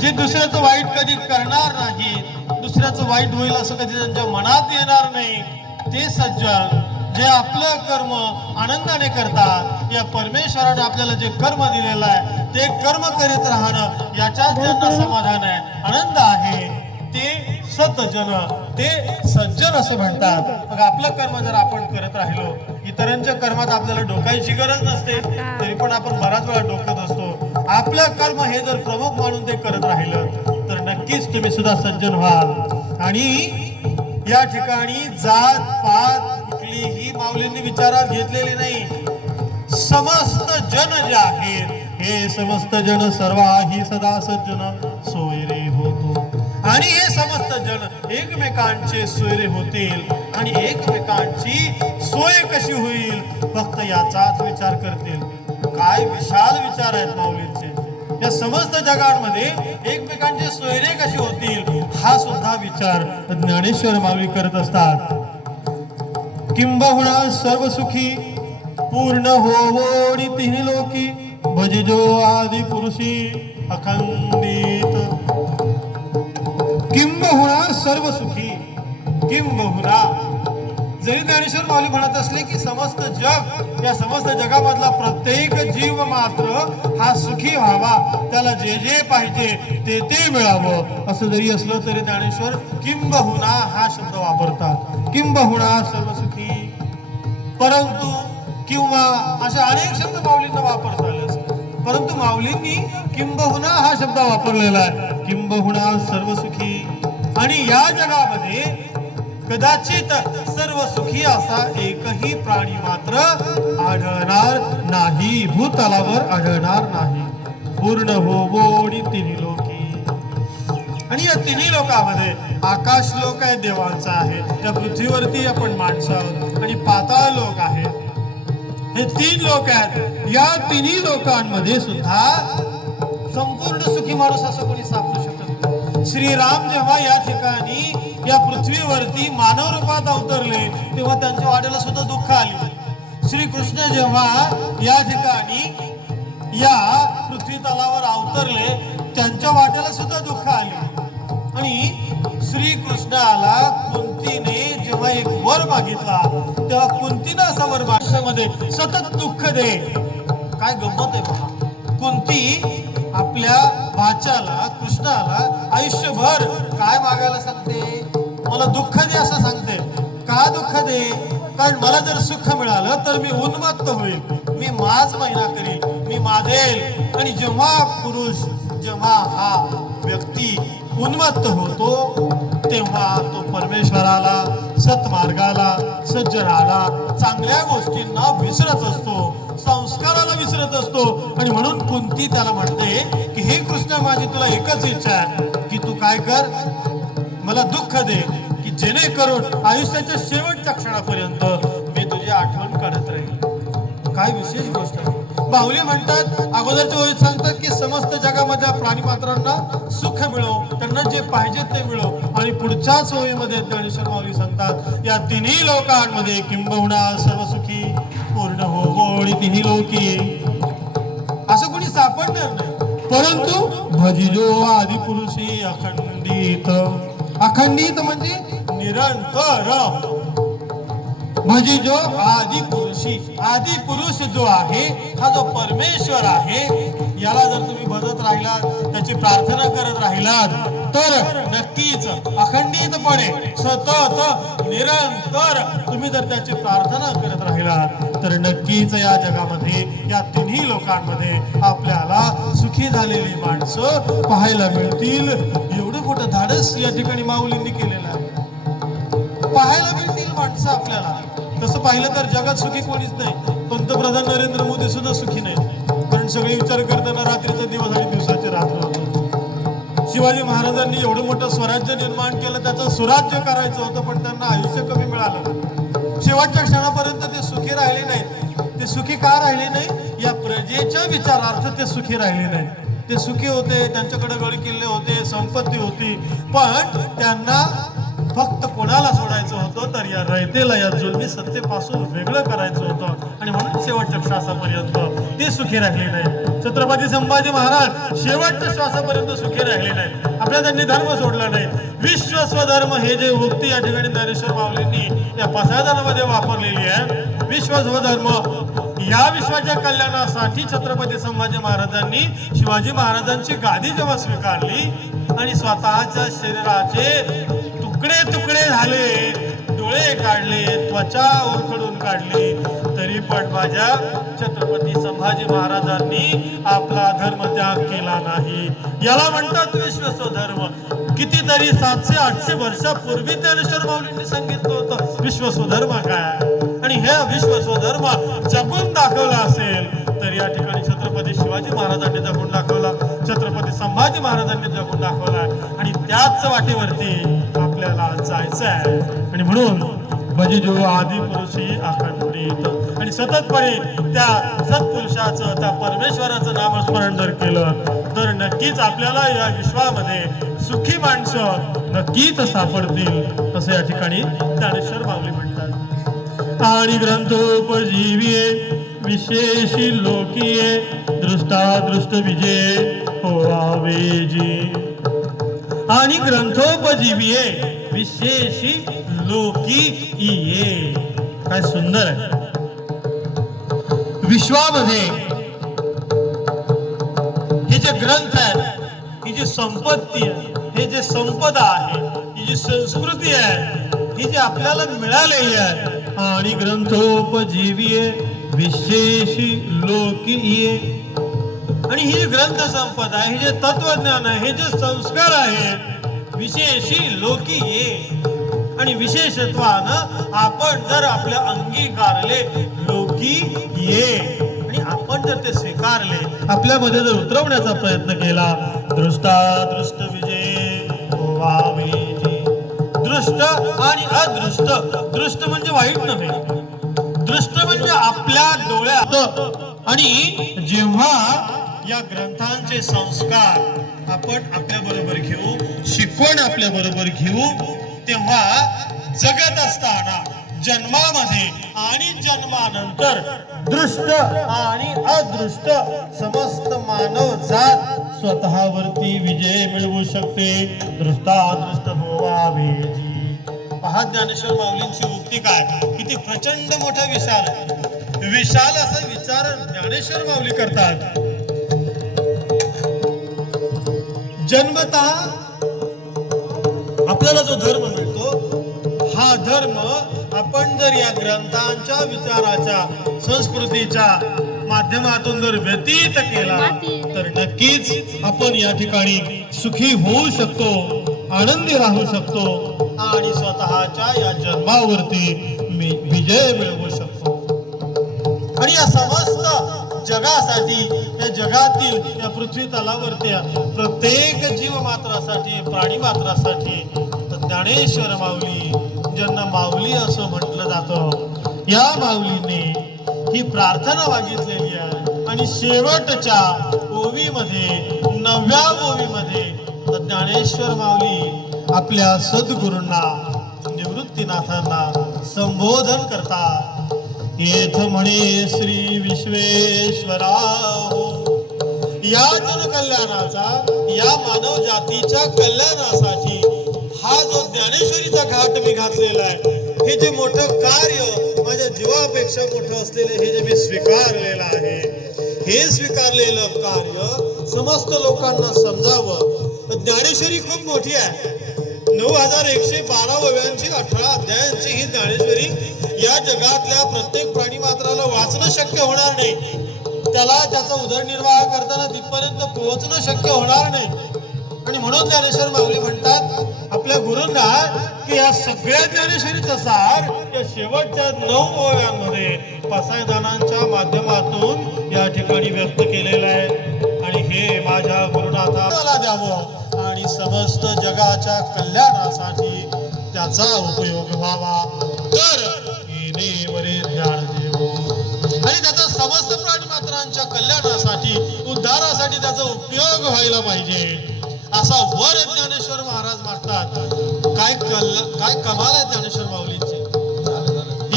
जे दुसऱ्याचं वाईट कधी करणार नाही, दुसऱ्याचं वाईट होईल असं कधी त्यांच्या मनात येणार नाही, ते सज्जन. जे आपलं कर्म आनंदाने करतात, या परमेश्वराने आपल्याला जे कर्म दिलेलं आहे ते कर्म करीत राहणं याच्यात त्यांना समाधान आहे, आनंद आहे, ते सतजन, ते सज्जन असं म्हणतात. मग आपलं कर्म जर आपण करत राहिलो, इतरांच्या कर्मात आपल्याला डोकायची गरज नसते, तरी पण आपण बराच वेळा डोकत असतो. आपलं कर्म हे जर प्रमुख मानून ते करत राहिलं तर नक्कीच तुम्ही सुद्धा सज्जन व्हाल. आणि या ठिकाणी जात पात कुठलीही माऊलींनी विचारात घेतलेली नाही. समस्त जन जे आहेत, हे समस्त जन सर्वाही सदा सज्जन सोयरे होतो. आणि हे समस्त जन एकमेकांचे सोयरे होतील आणि एकमेकांची सोय कशी होईल फक्त याचाच विचार करतील. काय विशाल विचार आहेत माऊलींचे. या समस्त जगांमध्ये एकमेकांचे सोयरे कसे होतील हा सुद्धा विचार ज्ञानेश्वर माऊली करत असतात. किंबहुना सर्व सुखी पूर्ण होवोनी तिन्ही लोकी भजिजो आदि पुरुषी अखंडित. किंबहुना सर्व सुखी, किंबहुना जरी ज्ञानेश्वर माऊली म्हणत असले की समस्त जग, या समस्त जगामधला प्रत्येक जीव मात्र हा सुखी व्हावा, त्याला जे जे पाहिजे ते ते मिळावं असं जरी असलं तरी ज्ञानेश्वर किंबहुना हा शब्द वापरतात. किंबहुना सर्व सुखी, परंतु, किंवा असे अनेक शब्द माऊलींना वापरता आले असतात, परंतु माऊलींनी किंबहुना हा शब्द वापरलेला आहे. किंबहुना सर्व सुखी. आणि या जगामध्ये कदाचित सर्व सुखी असा एकही प्राणी मात्र आढळणार नाही, भूतलावर आढळणार नाही. पूर्ण होवोनी तिन्ही लोकी. आणि या तिन्ही लोकांमध्ये आकाश लोक आहे देवांचा आहे, त्या पृथ्वीवरती आपण माणसं आहोत, आणि पाताळ लोक आहे. हे तीन लोक आहेत. या तिन्ही लोकांमध्ये सुद्धा संपूर्ण सुखी माणूस असं कोणी सापडू शकत नाही. श्रीराम जेव्हा या ठिकाणी या पृथ्वीवरती मानव रूपात अवतरले तेव्हा त्यांच्या वाट्याला सुद्धा दुःख आली. श्रीकृष्ण जेव्हा या ठिकाणी या पृथ्वी तलावर अवतरले त्यांच्या वाट्याला सुद्धा दुःख आले. आणि श्रीकृष्णाला कुंतीने जेव्हा एक वर मागितला तेव्हा कुंतीनं असा वर मागितल्यामध्ये सतत दुःख दे. काय गंमत आहे बघा. कुंती आपल्या भाच्याला कृष्णाला आयुष्यभर काय मागायला सांगते, मला दुःख दे असं सांगते. का दुःख दे? कारण मला जर सुख मिळालं तर मी उन्मत्त होईल, मी माज महिना करील, मी माजेल. आणि जेव्हा पुरुष, जेव्हा हा व्यक्ती उन्मत्त होतो तेव्हा तो परमेश्वराला, सत्मार्गाला, सज्जनाला, चांगल्या गोष्टींना विसरत असतो, संस्काराला विसरत असतो. आणि म्हणून कुंती त्याला म्हणते की हे कृष्ण, माझी तुला एकच इच्छा आहे की तू काय कर, मला दुःख दे, की जेणेकरून आयुष्याच्या शेवटच्या क्षणापर्यंत मी तुझी आठवण काढत राहील. काय विशेष गोष्ट आहे. माऊली म्हणतात, अगोदरच्या ओळीत सांगतात की समस्त जगामध्ये प्राणी मात्रांना सुख मिळो, त्यांना जे पाहिजे ते मिळो. आणि पुढच्याच ओळीमध्ये ज्ञानेश्वर माऊली सांगतात, या तिन्ही लोकांमध्ये किंबहुना सर्व सुखी पूर्ण होवोनी तिन्ही लोकी. असं कोणी सापडणार नाही. परंतु भजिजो आदि पुरुषी अखंडित. अखंडित म्हणजे निरंतर. भजिजो आदि पुरुषी. आदि पुरुष जो आहे हा जो परमेश्वर आहे, याला जर तुम्ही भजत राहिलात, त्याची प्रार्थना करत राहिलात तर नक्कीच अखंडितपणे सतत निरंतर तुम्ही जर त्याची प्रार्थना करत राहिलात तर नक्कीच या जगामध्ये, या तिन्ही लोकांमध्ये आपल्याला सुखी झालेली माणसं पाहायला मिळतील. एवढं मोठं धाडस या ठिकाणी माऊलींनी केलेलं आहे. पाहायला मिळतील माणसं आपल्याला. तसं पाहिलं तर जगात सुखी कोणीच नाही. पंतप्रधान नरेंद्र मोदी सुद्धा सुखी नाही, कारण सगळे विचार करताना रात्रीचा दिवस आणि दिवसाची रात्र होतो. शिवाजी महाराजांनी एवढं मोठं स्वराज्य निर्माण केलं, त्याचं सुराज्य करायचं होतं, पण त्यांना आयुष्य कमी मिळालं. शेवटच्या क्षणापर्यंत ते सुखी राहिले नाहीत. ते सुखी का राहिले नाही? या प्रजेच्या विचारार्थ ते सुखी राहिले नाही. ते सुखी होते, त्यांच्याकडे गड किल्ले होते, संपत्ती होती, पण त्यांना फक्त कोणाला सोडायचं होतं तर या रयतेला, या जुलमी सत्तेपासून वेगळं करायचं होतं. आणि म्हणून शेवटच्या श्वासापर्यंत ते सुखी राहिले नाही. छत्रपती संभाजी महाराज शेवटच्या श्वासापर्यंत सुखी राहिले नाही. आपल्या त्यांनी धर्म सोडला नाही. विश्व स्वधर्म हे जे उक्ती या ठिकाणी ज्ञानेश्वर माऊलींनी या पसायदानामध्ये वापरलेली आहे. विश्व स्वधर्म या विश्वाच्या कल्याणासाठी छत्रपती संभाजी महाराजांनी शिवाजी महाराजांची गादी जेव्हा स्वीकारली आणि स्वतःच्या शरीराचे तुकडे तुकडे झाले, डोळे काढले, त्वचा उरखडून काढली, तरी पण माझ्या छत्रपती संभाजी महाराजांनी आपला धर्म त्याग केला नाही. याला म्हणतात विश्वस्वधर्म. कितीतरी 700-800 वर्षापूर्वी ज्ञानेश्वर माऊलींनी सांगितलं होतं विश्वस्वधर्म काय, आणि हे विश्वस्वधर्म जगून दाखवला असेल तर या ठिकाणी छत्रपती शिवाजी महाराजांनी जगून दाखवला, छत्रपती संभाजी महाराजांनी जगून दाखवला, आणि त्याच वाटेवरती आपल्याला जायचं आहे. आणि म्हणून भजे जो आदि पुरुषी अखंडित, आणि सततपणे त्या सत्पुरुषाचं, त्या परमेश्वराचं नामस्मरण जर केलं तर नक्कीच आपल्याला या विश्वामध्ये सुखी माणसं नक्कीच सापडतील, असं या ठिकाणी ज्ञानेश्वर माऊली म्हणतात. आणि ग्रंथोपजीविये विशेषी लोकीये दृष्टादृष्ट विजय होवावे जी. आणि ग्रंथोपजीविये विशेषी लोकीये, काय सुंदर आहे. विश्वामध्ये हे जे ग्रंथ आहे, ही जी संपत्ती आहे, हे जे संपदा आहे, ही जी संस्कृती आहे, ही जी आपल्याला मिळालेली आहे. आणि ग्रंथोपजीविये विशेषी लोकीये, आणि ही जी ग्रंथ संपदा आहे, हे जे तत्वज्ञान आहे, हे जे संस्कार आहेत, विशेषी लोकीये, आणि विशेषत्वानं आपण जर आपल्या अंगीकारले लोकीये, आणि आपण जर ते स्वीकारले, आपल्यामध्ये जर उतरवण्याचा प्रयत्न केला, दृष्टादृष्ट विजय होवावे जी. दृष्ट आणि अदृष्ट, दृष्ट म्हणजे वाईट नव्हे, दृष्ट म्हणजे आपल्या डोळ्यात. आणि जेव्हा या ग्रंथांचे संस्कार आपण आपल्या बरोबर घेऊ, शिकवण आपल्या बरोबर घेऊ, तेव्हा जगत असताना जन्मामध्ये आणि जन्मानंतर दृष्ट आणि अदृष्ट समस्त मानव जात स्वतःवरती विजय मिळवू शकते. दृष्टादृष्ट होवावे जी. पहा ज्ञानेश्वर माऊलींची उक्ती काय, किती प्रचंड मोठा विशाल आहे. विशाल असा विचार ज्ञानेश्वर माऊली करतात. जन्मतः आपल्याला जो धर्म मिळतो, हा धर्म आपण जर या ग्रंथांच्या विचाराच्या संस्कृतीच्या माध्यमातून जर व्यतीत केला तर नक्कीच आपण या ठिकाणी सुखी होऊ शकतो, आनंदी राहू शकतो, आणि स्वतःच्या या जन्मावरती विजय मिळवू शकतो. आणि या समस्त जगासाठी, या जगातील या पृथ्वी तलावरती प्रत्येक जीव मात्रासाठी, प्राणी मात्रासाठी ज्ञानेश्वर माऊली, ज्यांना माऊली असं म्हटलं जातं, या माऊलीने ही प्रार्थना मागितलेली आहे. आणि शेवटच्या ओवीमध्ये, 9व्या ओवीमध्ये ज्ञानेश्वर माऊली आपल्या सद्गुरूंना, निवृत्तीनाथांना संबोधन करतात. येथ म्हणे श्री विश्वेश्वराहो, या जनकल्याणाचा, या मानव जातीच्या कल्याणासाठी हा जो ज्ञानेश्वरीचा घाट मी घातलेला आहे, हे जे मोठं कार्य माझ्या जीवापेक्षा मोठं असलेलं हे जे मी स्वीकारलेलं आहे, हे स्वीकारलेलं कार्य समस्त लोकांना समजावं. तर ज्ञानेश्वरी खूप मोठी आहे. 9112 ओव्यांची, 18 अध्यायांची ही ज्ञानेश्वरी या जगातल्या प्रत्येक प्राणी मात्राला वाचणं शक्य होणार नाही, त्याला त्याचा उदरनिर्वाह करताना तिथपर्यंत पोहोचणं शक्य होणार नाही. आणि म्हणून ज्ञानेश्वर माऊली म्हणतात आपल्या गुरूंना की या सगळ्या ज्ञानेश्वरीचा सार या शेवटच्या 9 ओव्यांमध्ये पसायदानांच्या माध्यमातून या ठिकाणी व्यक्त केलेलं आहे. आणि हे माझ्या गुरुनाथाला द्यावं आणि समस्त जगाच्या कल्याणासाठी त्याचा उपयोग व्हावा, तर येणे वरे ध्यान देवो. आणि त्याचा समस्त प्राणी मात्रांच्या कल्याणासाठी, उद्धारासाठी त्याचा उपयोग व्हायला पाहिजे, असा वर ज्ञानेश्वर महाराज मागतात. काय कमाल आहे ज्ञानेश्वर माऊलींचे.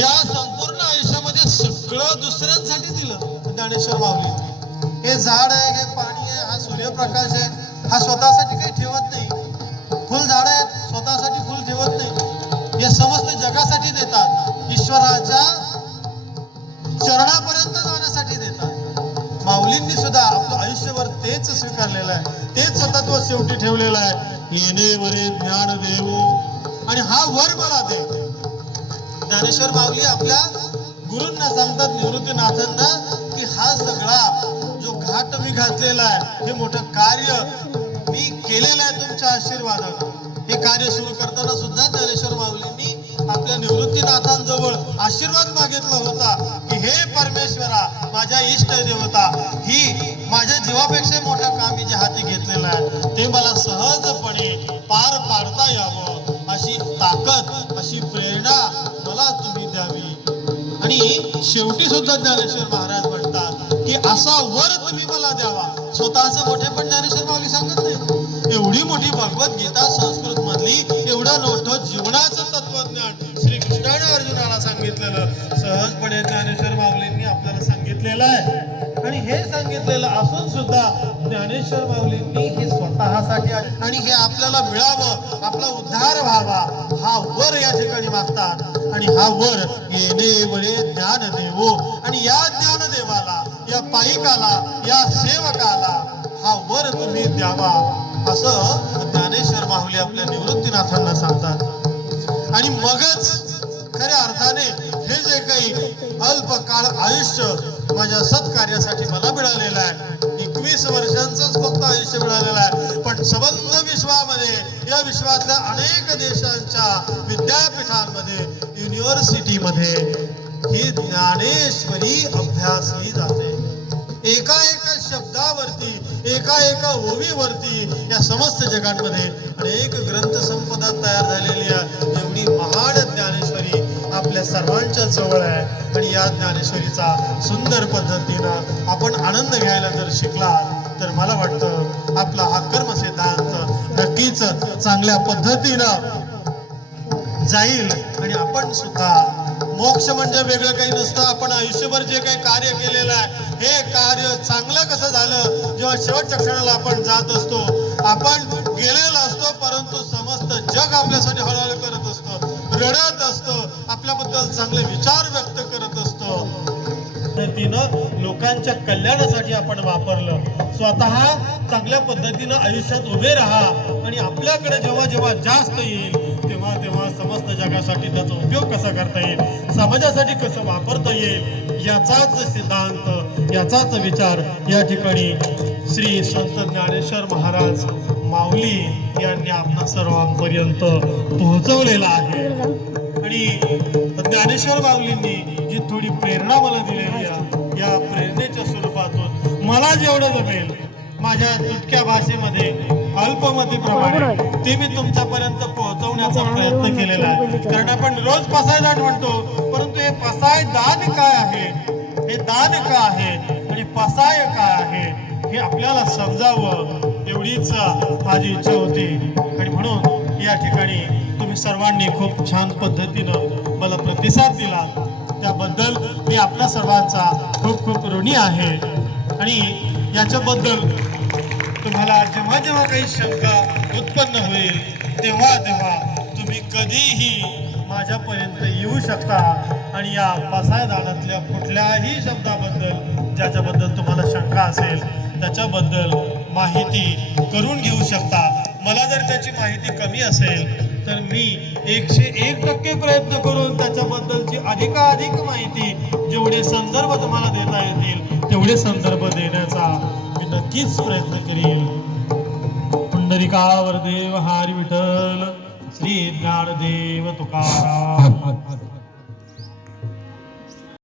या संपूर्ण आयुष्यामध्ये सगळं दुसऱ्यांसाठी दिलं ज्ञानेश्वर माऊली. हे झाड आहे, हे पाणी आहे, हा सूर्यप्रकाश आहे, हा स्वतःसाठी काही ठेवत नाही. फुल झाडं स्वतःसाठी फुल ठेवत नाही, हे समस्त जगासाठी देतात, ईश्वराच्या चरणापर्यंत जाण्यासाठी देतात. माऊलींनी सुद्धा आपलं आयुष्यभर तेच स्वीकारलेलं आहे, तेच तत्व शेवटी ठेवलेलं आहे, येणे वरे ज्ञान देवो, आणि हा वर मला दे. ज्ञानेश्वर माऊली आपल्या गुरूंना सांगतात, निवृत्तीनाथांना, की हा सगळा जो घाट मी घातलेला आहे, हे मोठं कार्य मी केलेलं आहे तुमच्या आशीर्वादानं. हे कार्य सुरू करताना सुद्धा ज्ञानेश्वर माऊलींनी आपल्या निवृत्तीनाथांजवळ आशीर्वाद मागितला होता, की हे परमेश्वरा, माझ्या इष्ट देवता, ही माझ्या जीवापेक्षा मोठं काम मी जे हाती घेतलेलं आहे ते मला सहजपणे पार पाडता यावं, अशी ताकद, अशी प्रेरणा मला तुम्ही द्यावी. आणि शेवटी सुद्धा ज्ञानेश्वर महाराज म्हणतात की असा वर तुम्ही मला द्यावा. स्वतःचं मोठेपण ज्ञानेश्वर माऊली सांगत नाही. एवढी मोठी भगवद्गीता संस्कृत मधली, एवढं मोठं जीवनाचं तत्वज्ञान श्रीकृष्णाने अर्जुनाला सांगितलेलं सहजपणे ज्ञानेश्वर माऊलींनी आपल्याला सांगितलेलं आहे. आणि हे सांगितलेलं असून सुद्धा ज्ञानेश्वर माऊलींनी हे स्वतःसाठी आणि हे आपल्याला मिळावं, आपला उद्धार व्हावा, हा वर या ठिकाणी मागतात. आणि हा वर येणे वरे ज्ञान देवो, आणि या ज्ञानदेवाला, या पाईकाला, या सेवकाला हा वर तुम्ही द्यावा, असं ज्ञानेश्वर माऊली आपल्या निवृत्तीनाथांना सांगतात. आणि मगच खऱ्या अर्थाने हे जे काही अल्पकाळ आयुष्य माझ्या सत्कार्यासाठी मला मिळालेलं आहे, 21 वर्षांचंच फक्त आयुष्य मिळालेलं आहे, पण संबंध विश्वामध्ये, या विश्वातल्या अनेक देशांच्या विद्यापीठांमध्ये, युनिव्हर्सिटीमध्ये ही ज्ञानेश्वरी अभ्यासली जाते. एका एका शब्दावरती, एका एका ओवीवरती या समस्त जगांमध्ये अनेक ग्रंथ संपदा तयार झालेली आहे. एवढी महान ज्ञानेश्वरी आपल्या सर्वांच्या जवळ आहे. आणि या ज्ञानेश्वरीचा सुंदर पद्धतीनं आपण आनंद घ्यायला जर शिकला तर मला वाटतं आपला हा कर्म सिद्धांत नक्कीच चांगल्या पद्धतीनं जाईल. आणि आपण सुद्धा, मोक्ष म्हणजे वेगळं काही नसतं, आपण आयुष्यभर जे काही कार्य केलेलं आहे हे कार्य चांगलं कसं झालं, जेव्हा शेवटच्या क्षणाला आपण जात असतो, आपण गेलेलो असतो, परंतु समस्त जग आपल्यासाठी हळहळ करत असतं, रडत असतं, आपल्याबद्दल चांगले विचार व्यक्त करत असतं. पद्धतीनं लोकांच्या कल्याणासाठी आपण वापरलं, स्वतः चांगल्या पद्धतीनं आयुष्यात उभे राहा, आणि आपल्याकडे जेव्हा जेव्हा जास्त येईल तेव्हा तेव्हा समस्त जगासाठी त्याचा उपयोग कसा करता येईल, समाजासाठी कसं वापरता येईल, याचाच सिद्धांत, याचाच विचार या ठिकाणी श्री संत ज्ञानेश्वर महाराज माऊली यांनी आपल्या सर्वांपर्यंत पोहोचवलेला आहे. आणि ज्ञानेश्वर माऊलींनी जी थोडी प्रेरणा मला दिलेली आहे, या प्रेरणेच्या स्वरूपातून मला जेवढं जमेल माझ्या तुटक्या भाषेमध्ये, अल्पमतीप्रमाणे ते मी तुमच्यापर्यंत पोहोचवण्याचा प्रयत्न केलेला आहे. कारण आपण रोज पसायदान म्हणतो, परंतु हे पसायदान काय आहे, हे दान काय आहे, आणि पसाय काय आहे, हे आपल्याला समजावं, एवढीच माझी इच्छा होती. आणि म्हणून या ठिकाणी तुम्ही सर्वांनी खूप छान पद्धतीनं मला प्रतिसाद दिला, त्याबद्दल मी आपल्या सर्वांचा खूप खूप ऋणी आहे. आणि याच्याबद्दल तुम्हाला जेव्हा जेव्हा काही शंका उत्पन्न होईल तेव्हा तेव्हा तुम्ही कधीही माझ्यापर्यंत येऊ शकता, आणि या पसायदानातल्या कुठल्याही शब्दाबद्दल, ज्याच्याबद्दल तुम्हाला शंका असेल त्याच्याबद्दल माहिती करून घेऊ शकता. मला जर त्याची माहिती कमी असेल तर मी 101% प्रयत्न करून त्याच्याबद्दलची अधिकाधिक माहिती, जेवढे संदर्भ तुम्हाला देता येतील तेवढे संदर्भ देण्याचा मी नक्कीच प्रयत्न करील. पुंडलिकावर देव हरी विठ्ठल, श्री ज्ञानदेव तुकाराम.